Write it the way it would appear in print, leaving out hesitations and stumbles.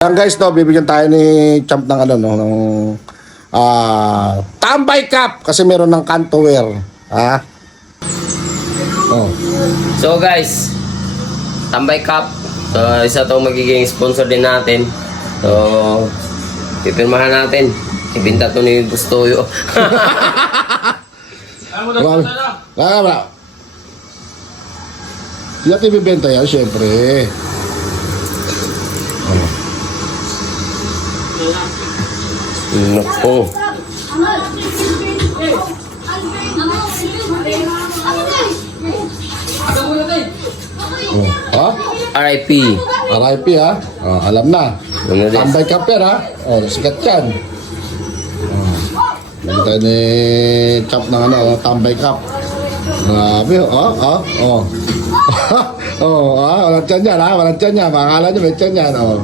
Yan guys, no, bibigyan tayo ni Champ ng ano, no, ng Tambay Cup kasi meron ng Cantowear, ha? Oh. So guys, Tambay Cup. So isa to magiging sponsor din natin. So pipirmahan natin. Ibinta to ni Gustoyo. Wala. Hindi natin ibibenta yan, syempre. Nako. Ha? RIP. RIP, ha? Oh, alam na. Ano din? Tambay Cup yan, ha? Oh, sikat yan. Lagi tayo ni Champ ng ano, Tambay Cup. Grabe, oh. Oh, walang tiyan yan, ha? Walang tiyan yan. Makakala nyo may tiyan yan, oh.